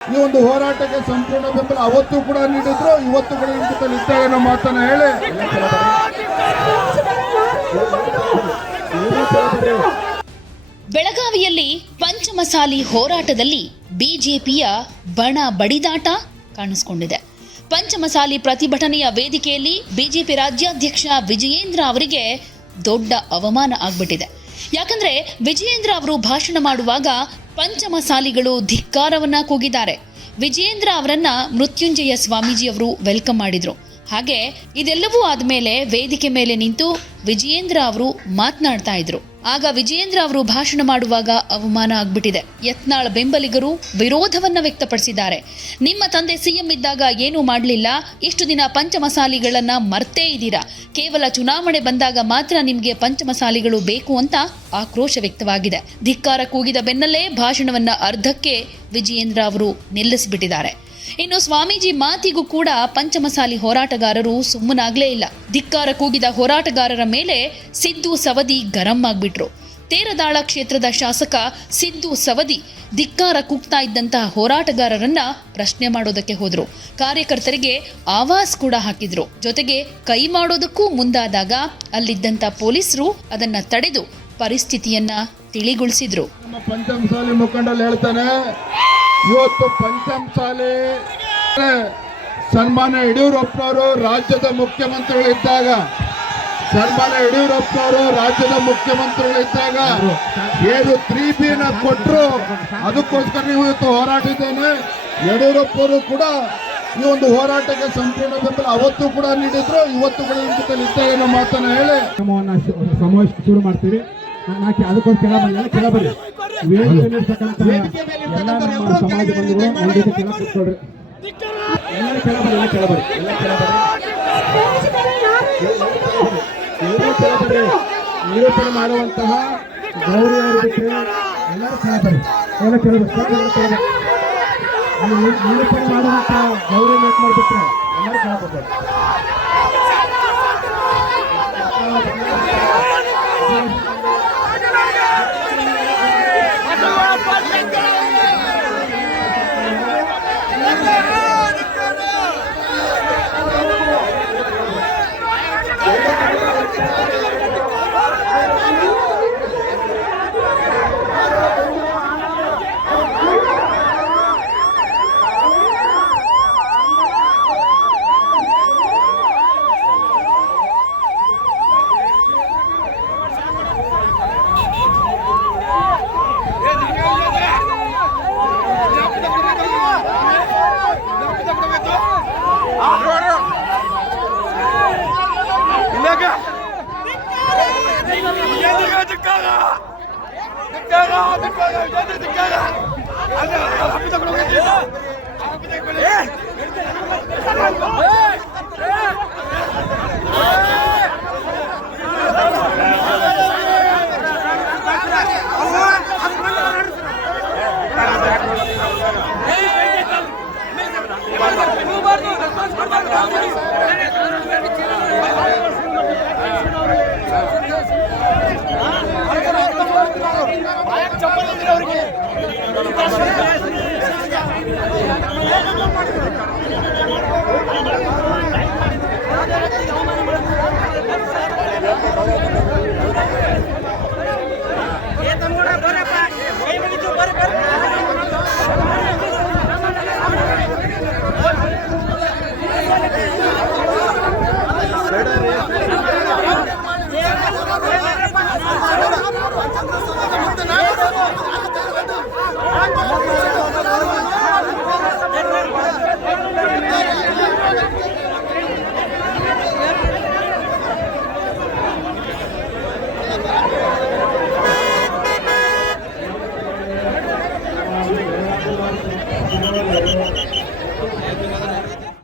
ಈ ಒಂದು ಹೋರಾಟಕ್ಕೆ ಸಂಪೂರ್ಣ ಬೆಂಬಲ ಅವತ್ತು ಕೂಡ ನೀಡಿದ್ರು. ಇವತ್ತು ಕೂಡ ಇದ್ದೇವೆ ಅನ್ನೋ ಮಾತನ್ನ ಹೇಳಿ. ಬೆಳಗಾವಿಯಲ್ಲಿ ಪಂಚಮಸಾಲಿ ಹೋರಾಟದಲ್ಲಿ ಬಿಜೆಪಿಯ ಬಣ ಬಡಿದಾಟ ಕಾಣಿಸಿಕೊಂಡಿದೆ. ಪಂಚಮಸಾಲಿ ಪ್ರತಿಭಟನೆಯ ವೇದಿಕೆಯಲ್ಲಿ ಬಿಜೆಪಿ ರಾಜ್ಯಾಧ್ಯಕ್ಷ ವಿಜಯೇಂದ್ರ ಅವರಿಗೆ ದೊಡ್ಡ ಅವಮಾನ ಆಗ್ಬಿಟ್ಟಿದೆ. ಯಾಕಂದ್ರೆ ವಿಜಯೇಂದ್ರ ಅವರು ಭಾಷಣ ಮಾಡುವಾಗ ಪಂಚಮಸಾಲಿಗಳು ಧಿಕ್ಕಾರವನ್ನ ಕೂಗಿದ್ದಾರೆ. ವಿಜಯೇಂದ್ರ ಅವರನ್ನ ಮೃತ್ಯುಂಜಯ ಸ್ವಾಮೀಜಿ ಅವರು ವೆಲ್ಕಮ್ ಮಾಡಿದ್ರು. ಹಾಗೆ ಇದೆಲ್ಲವೂ ಆದಮೇಲೆ ವೇದಿಕೆ ಮೇಲೆ ನಿಂತು ವಿಜಯೇಂದ್ರ ಅವರು ಮಾತನಾಡ್ತಾ ಇದ್ರು. ಆಗ ವಿಜಯೇಂದ್ರ ಅವರು ಭಾಷಣ ಮಾಡುವಾಗ ಅವಮಾನ ಆಗ್ಬಿಟ್ಟಿದೆ. ಯತ್ನಾಳ್ ಬೆಂಬಲಿಗರು ವಿರೋಧವನ್ನ ವ್ಯಕ್ತಪಡಿಸಿದ್ದಾರೆ. ನಿಮ್ಮ ತಂದೆ ಸಿಎಂ ಇದ್ದಾಗ ಏನೂ ಮಾಡಲಿಲ್ಲ. ಇಷ್ಟು ದಿನ ಪಂಚಮಸಾಲಿಗಳನ್ನ ಮರ್ತೇ ಇದ್ದೀರಾ. ಕೇವಲ ಚುನಾವಣೆ ಬಂದಾಗ ಮಾತ್ರ ನಿಮಗೆ ಪಂಚಮಸಾಲಿಗಳು ಬೇಕು ಅಂತ ಆಕ್ರೋಶ ವ್ಯಕ್ತವಾಗಿದೆ. ಧಿಕ್ಕಾರ ಕೂಗಿದ ಬೆನ್ನಲ್ಲೇ ಭಾಷಣವನ್ನ ಅರ್ಧಕ್ಕೆ ವಿಜಯೇಂದ್ರ ಅವರು ನಿಲ್ಲಿಸಿಬಿಟ್ಟಿದ್ದಾರೆ. ಇನ್ನು ಸ್ವಾಮೀಜಿ ಮಾತಿಗೂ ಕೂಡ ಪಂಚಮಸಾಲಿ ಹೋರಾಟಗಾರರು ಸುಮ್ಮನಾಗ್ಲೇ ಇಲ್ಲ. ಧಿಕ್ಕಾರ ಕೂಗಿದ ಹೋರಾಟಗಾರರ ಮೇಲೆ ಸಿದ್ದು ಸವದಿ ಗರಂ ಆಗ್ಬಿಟ್ರು. ತೇರದಾಳ ಕ್ಷೇತ್ರದ ಶಾಸಕ ಸಿದ್ದು ಸವದಿ ಧಿಕ್ಕಾರ ಕೂಗ್ತಾ ಇದ್ದಂತಹ ಹೋರಾಟಗಾರರನ್ನ ಪ್ರಶ್ನೆ ಮಾಡೋದಕ್ಕೆ ಹೋದ್ರು. ಕಾರ್ಯಕರ್ತರಿಗೆ ಆವಾಸ್ ಕೂಡ ಹಾಕಿದ್ರು. ಜೊತೆಗೆ ಕೈ ಮಾಡೋದಕ್ಕೂ ಮುಂದಾದಾಗ ಅಲ್ಲಿದ್ದಂತ ಪೊಲೀಸರು ಅದನ್ನ ತಡೆದು ಪರಿಸ್ಥಿತಿಯನ್ನ ತಿಳಿಗೊಳಿಸಿದ್ರು. ಇವತ್ತು ಪಂಚಮಸಾಲಿ ಸನ್ಮಾನ ಯಡಿಯೂರಪ್ಪನವರು ರಾಜ್ಯದ ಮುಖ್ಯಮಂತ್ರಿಗಳಿದ್ದಾಗ. ಸನ್ಮಾನ ಯಡಿಯೂರಪ್ಪನವರು ರಾಜ್ಯದ ಮುಖ್ಯಮಂತ್ರಿಗಳಿದ್ದಾಗ. ಏನು ತ್ರೀ ಬಿನ ಕೊಟ್ಟರು ಅದಕ್ಕೋಸ್ಕರ ನೀವು ಇವತ್ತು ಹೋರಾಟಿದ್ದೇನೆ ಯಡಿಯೂರಪ್ಪರು ಕೂಡ ಈ ಒಂದು ಹೋರಾಟಕ್ಕೆ ಸಂಪೂರ್ಣ ಬೆಂಬಲ ಅವತ್ತು ಕೂಡ ನೀಡಿದ್ರು, ಇವತ್ತು ಕೂಡ ನಿಮ್ಮ ಮಾತನ್ನ ಹೇಳಿ. ಸಮಾವೇಶ ಶುರು ಮಾಡ್ತೀವಿ. ನಾ- ನಾ ಅದಕ್ಕೊಂದು ಕೆಳ ಬಂದ ಕೆಳ ಬರ್ರಿ. ವೇದಿಕೆಯಲ್ಲಿರ್ತಕ್ಕಂಥ ಎಲ್ಲ ನಮ್ಮ ಸಮಾಜ ಬಂಧುಗಳು ಒಂದ್ ಜೊತೆ ಕೆಳ ಕೂತ್ಕೊಳ್ರಿ ಎಲ್ಲರೂ ಕೆಳ ಎಲ್ಲ ಕೆಳ ಎಲ್ಲ ಎಲ್ಲರೂ ಕೆಳ ಬರ್ರಿ. ನಿರೂಪಣೆ ಮಾಡುವಂತಹ ಗೌರಿ ಅವರು ಬಿಟ್ಟರೆ ಎಲ್ಲರೂ ಕೆಳ ಬರ್ರಿ. ಎಲ್ಲ ಕೆಳ ಬರ್ರಿ ಸ್ವಲ್ಪ ಎಲ್ಲರೂ ಕೆಳ ಬರ್ರಿ. ಅಲ್ಲಿ ನಿ- ನಿರೂಪಣೆ ಮಾಡುವಂತಹ ಗೌರಿ ಬೇಕು ಮಾಡ್ಬಿಟ್ರೆ ಎಲ್ಲರೂ ಕೆಳ ಬರ್ತಾರೆ ಚಪ್ಪಲ್ করবে